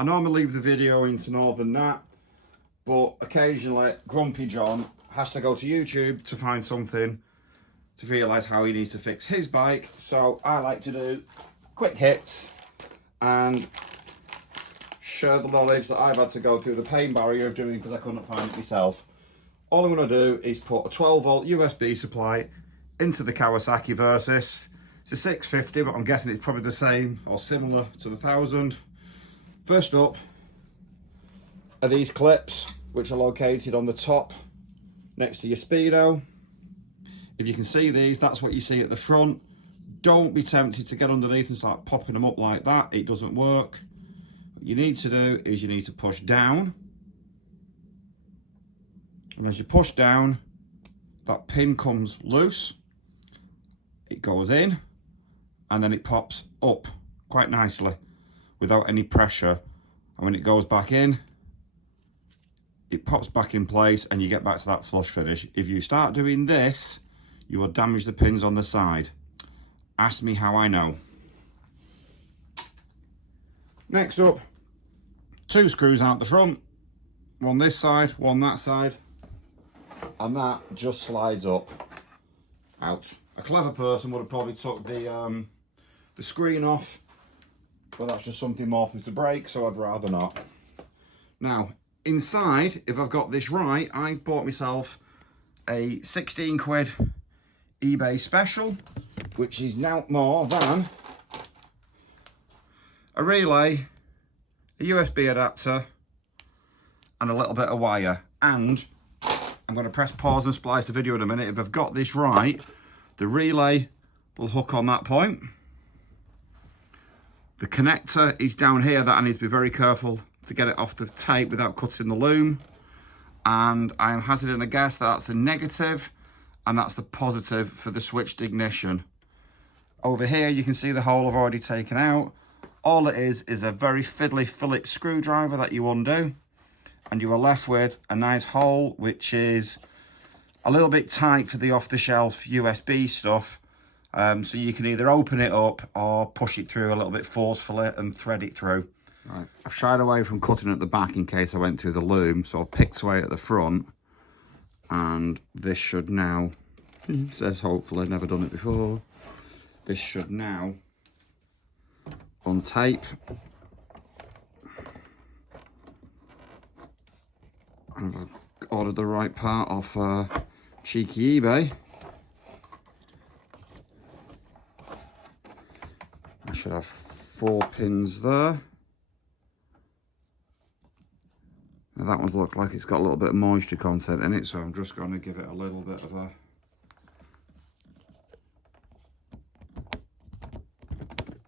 I normally leave the video into Northern-Nat, but occasionally Grumpy John has to go to YouTube to find something to realise how he needs to fix his bike. So I like to do quick hits and share the knowledge that I've had to go through the pain barrier of doing because I couldn't find it myself. All I'm going to do is put a 12 volt USB supply into the Kawasaki Versys. It's a 650, but I'm guessing it's probably the same or similar to the 1000. First up are these clips, which are located on the top next to your speedo. If you can see these, that's what you see at the front. Don't be tempted to get underneath and start popping them up like that. It doesn't work. What you need to do is you need to push down. And as you push down, that pin comes loose. It goes in and then it pops up quite nicely without any pressure. And when it goes back in, it pops back in place and you get back to that flush finish. If you start doing this, you will damage the pins on the side. Ask me how I know. Next up, 2 screws out the front. One this side, one that side. And that just slides up, out. A clever person would have probably took the screen off, but that's just something more for me to break, so I'd rather not. Now, inside, if I've got this right, I bought myself a 16 quid eBay special, which is now more than a relay, a USB adapter, and a little bit of wire. And I'm going to press pause and splice the video in a minute. If I've got this right, the relay will hook on that point. The connector is down here that I need to be very careful to get it off the tape without cutting the loom. And I am hazarding a guess that that's the negative and that's the positive for the switched ignition. Over here you can see the hole I've already taken out. All it is a very fiddly Phillips screwdriver that you undo, and you are left with a nice hole which is a little bit tight for the off-the-shelf USB stuff. So you can either open it up or push it through a little bit forcefully and thread it through. Right. I've shied away from cutting at the back in case I went through the loom, so I've picked away at the front, and this should now, it says hopefully, never done it before, this should now untape. I've ordered the right part off cheeky eBay. I should have 4 pins there. Now that one's looked like it's got a little bit of moisture content in it, so I'm just going to give it a little bit of a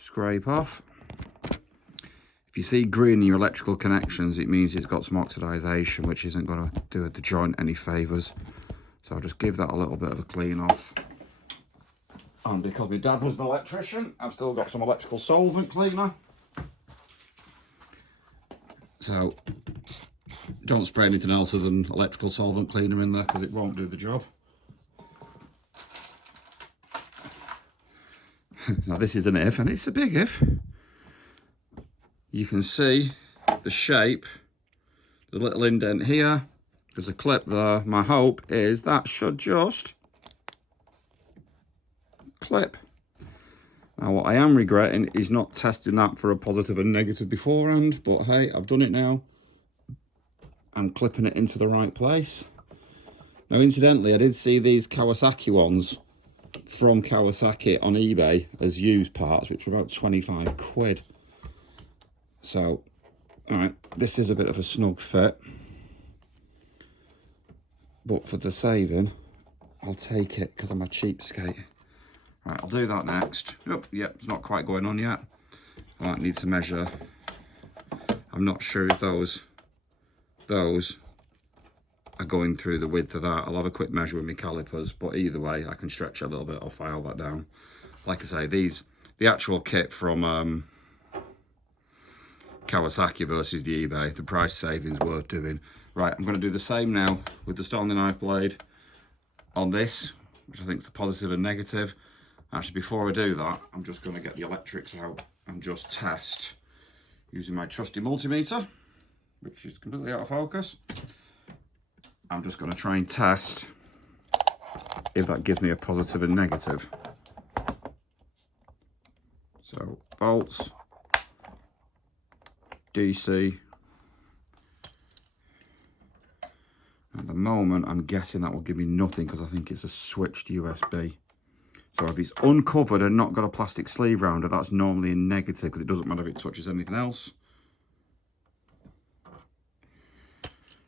scrape off. If you see green in your electrical connections, it means it's got some oxidization, which isn't going to do the joint any favours. So I'll just give that a little bit of a clean off. And because my dad was an electrician, I've still got some electrical solvent cleaner. So don't spray anything else other than electrical solvent cleaner in there because it won't do the job. Now this is an if, and it's a big if. You can see the shape, the little indent here, there's a clip there. My hope is that should just clip. Now what I am regretting is not testing that for a positive and negative beforehand, but hey, I've done it now. I'm clipping it into the right place. Now incidentally, I did see these Kawasaki ones from Kawasaki on eBay as used parts, which were about 25 quid. So, alright, this is a bit of a snug fit, but for the saving, I'll take it because I'm a cheapskate. Right, I'll do that next. Oh, yep, it's not quite going on yet. I might need to measure. I'm not sure if those are going through the width of that. I'll have a quick measure with my calipers, but either way, I can stretch it a little bit. I'll file that down. Like I say, the actual kit from Kawasaki versus the eBay, the price savings worth doing. Right, I'm going to do the same now with the Stanley knife blade on this, which I think is the positive and negative. Actually, before I do that, I'm just going to get the electrics out and just test using my trusty multimeter, which is completely out of focus. I'm just going to try and test if that gives me a positive and negative. So volts, DC. At the moment, I'm guessing that will give me nothing because I think it's a switched USB. So if it's uncovered and not got a plastic sleeve around it, that's normally a negative because it doesn't matter if it touches anything else.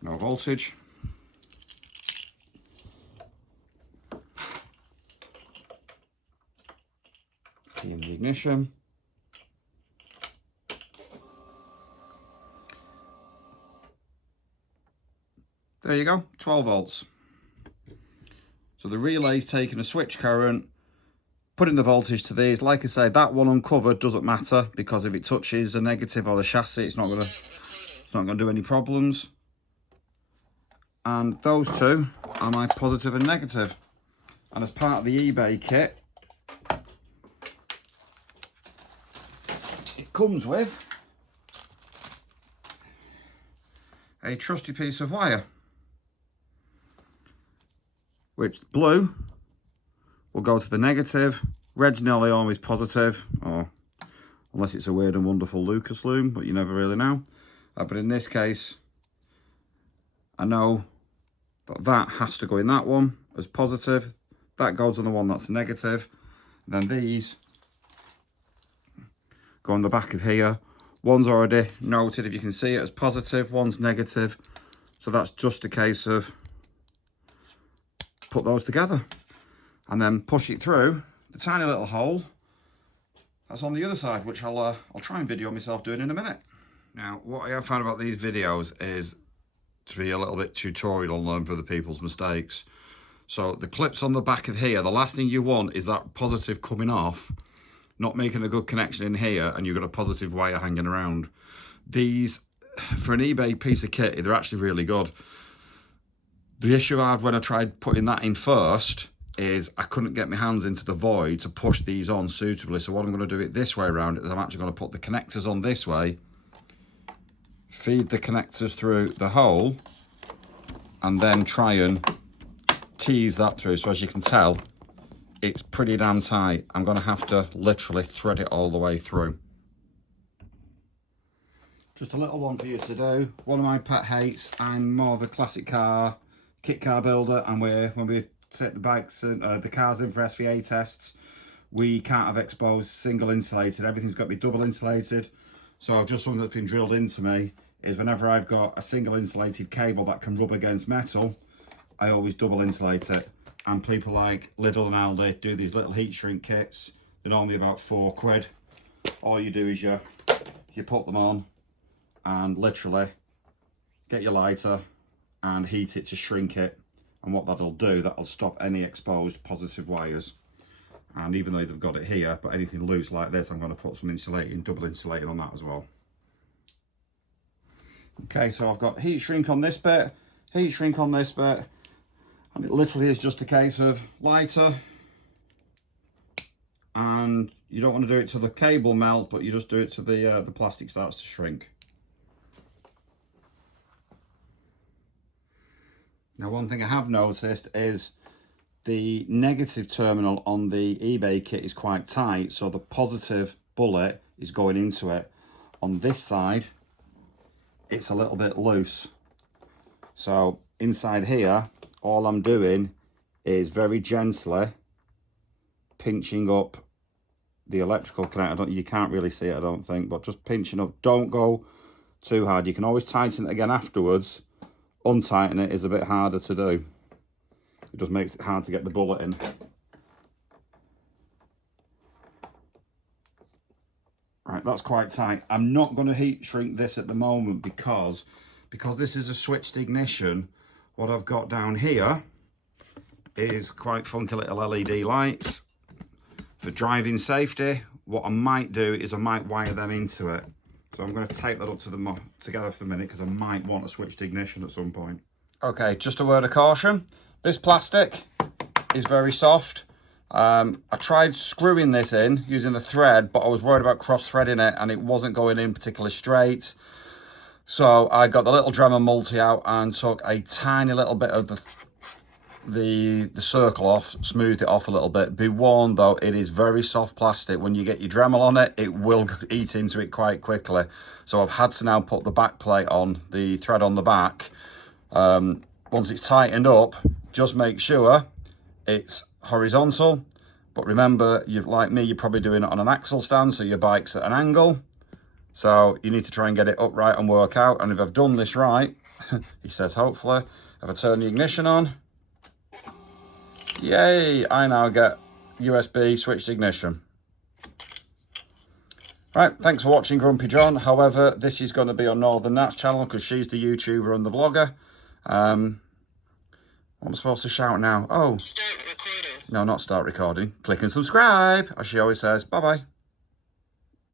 No voltage. Key in the ignition. There you go, 12 volts. So the relay's taking a switch current, putting the voltage to these. Like I say, that one uncovered doesn't matter because if it touches a negative or the chassis, it's not gonna do any problems. And those two are my positive and negative. And as part of the eBay kit, it comes with a trusty piece of wire, which blue will go to the negative, red's nearly always positive, or unless it's a weird and wonderful Lucas loom, but you never really know. But in this case, I know that that has to go in that one as positive, that goes on the one that's negative, and then these go on the back of here. One's already noted, if you can see it, as positive, one's negative, so that's just a case of put those together and then push it through the tiny little hole that's on the other side, which I'll try and video myself doing in a minute. Now, what I have found about these videos is to be a little bit tutorial and learn for the people's mistakes. So the clips on the back of here, the last thing you want is that positive coming off, not making a good connection in here, and you've got a positive wire hanging around. These, for an eBay piece of kit, they're actually really good. The issue I had when I tried putting that in first is I couldn't get my hands into the void to push these on suitably. So what I'm going to do it this way around is I'm actually going to put the connectors on this way, feed the connectors through the hole, and then try and tease that through. So as you can tell, it's pretty damn tight. I'm going to have to literally thread it all the way through. Just a little one for you to do. One of my pet hates. I'm more of a classic car, kit car builder, and when we take the bikes and the cars in for SVA tests, we can't have exposed single insulated. Everything's got to be double insulated. So just something that's been drilled into me is whenever I've got a single insulated cable that can rub against metal, I always double insulate it. And people like Lidl and Aldi do these little heat shrink kits. They're normally about £4. All you do is you put them on and literally get your lighter and heat it to shrink it. And what that'll do, that'll stop any exposed positive wires. And even though they've got it here, but anything loose like this, I'm going to put some insulating, double insulating on that as well. Okay, so I've got heat shrink on this bit, heat shrink on this bit, and it literally is just a case of lighter. And you don't want to do it till the cable melts, but you just do it till the plastic starts to shrink. Now, one thing I have noticed is the negative terminal on the eBay kit is quite tight, so the positive bullet is going into it. On this side, it's a little bit loose. So inside here, all I'm doing is very gently pinching up the electrical connector. You can't really see it, I don't think, but just pinching up. Don't go too hard. You can always tighten it again afterwards. Untighten it is a bit harder to do. It just makes it hard to get the bullet in. Right, that's quite tight. I'm not going to heat shrink this at the moment because this is a switched ignition. What I've got down here is quite funky little LED lights for driving safety. What I might do is I might wire them into it. So I'm going to tape that up to together for a minute because I might want a switched ignition at some point. Okay, just a word of caution. This plastic is very soft I tried screwing this in using the thread, but I was worried about cross-threading it and it wasn't going in particularly straight. So I got the little Dremel multi out and took a tiny little bit of the circle off, smoothed it off a little bit. Be warned though, it is very soft plastic. When you get your Dremel on it, it will eat into it quite quickly. So I've had to now put the back plate on, the thread on the back. Once it's tightened up, just make sure it's horizontal. But remember, like me, you're probably doing it on an axle stand, so your bike's at an angle. So you need to try and get it upright and work out. And if I've done this right, he says hopefully, if I turn the ignition on, yay, I now get USB switched ignition. Right, thanks for watching Grumpy John. However, this is going to be on Northern-Nat's channel because she's the YouTuber and the vlogger. What am I supposed to shout now? Oh, start recording. No, not start recording. Click and subscribe, as she always says. Bye-bye.